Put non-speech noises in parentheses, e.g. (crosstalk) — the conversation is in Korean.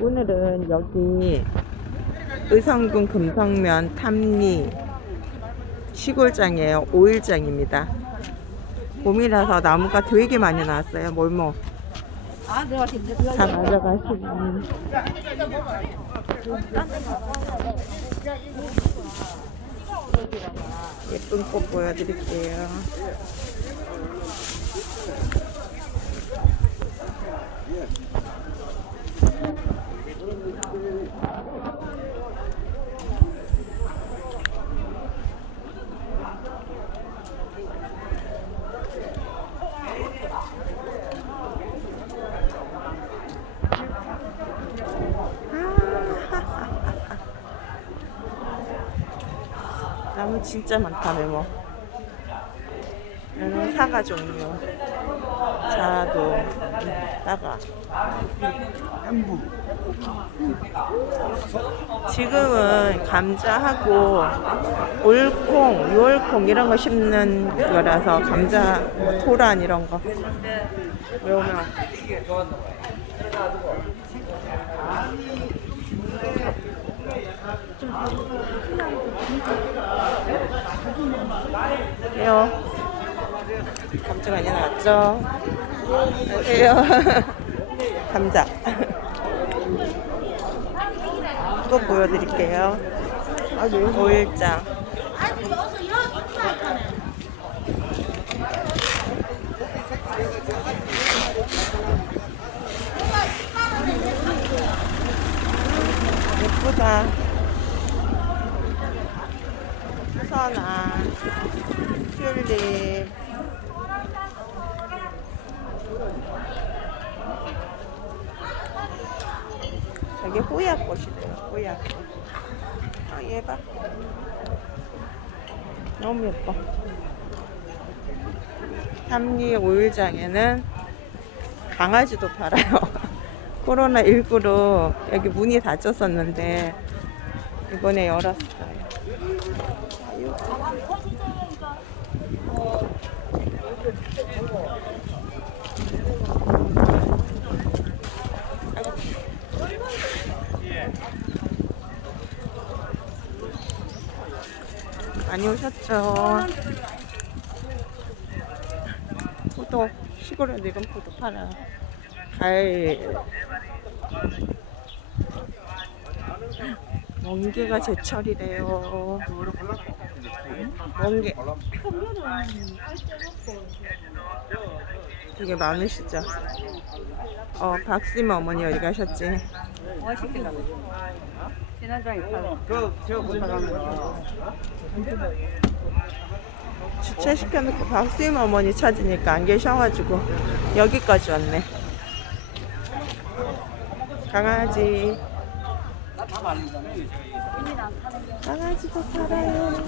오늘은 여기 의성군 금성면 탐리 시골장이에요. 5일장입니다. 봄이라서 나무가 되게 많이 나왔어요. 몰모. 다 맞아가시고. 예쁜 꽃 보여드릴게요. 나무 진짜 많다 메모. 여기는 사과 종류 자도 나가. 지금은 감자하고 올콩, 유월콩 이런 거 심는 거라서 감자, 뭐 토란 이런 거. 외우면 안녕하세요. 감자 많이 나왔죠? 안녕하세요. (laughs) 감자. 이거 보여드릴게요. 오일장. 예쁘다. 선아, 튤립. 저게 호야꽃이래요, 호야꽃. 아, 얘 봐. 너무 예뻐. 삼리 오일장에는 강아지도 팔아요. (laughs) 코로나19로 여기 문이 닫혔었는데, 이번에 열었어요. 많이 오셨죠? 포도 시골에 익은 포도 팔아. 과일. 멍게가 제철이래요. 멍게. 되게 많으시죠? 어, 박심 어머니 어디 가셨지? 주차시켜놓고 박수임 어머니 찾으니까 안 계셔가지고 여기까지 왔네. 강아지. 강아지도 팔아요.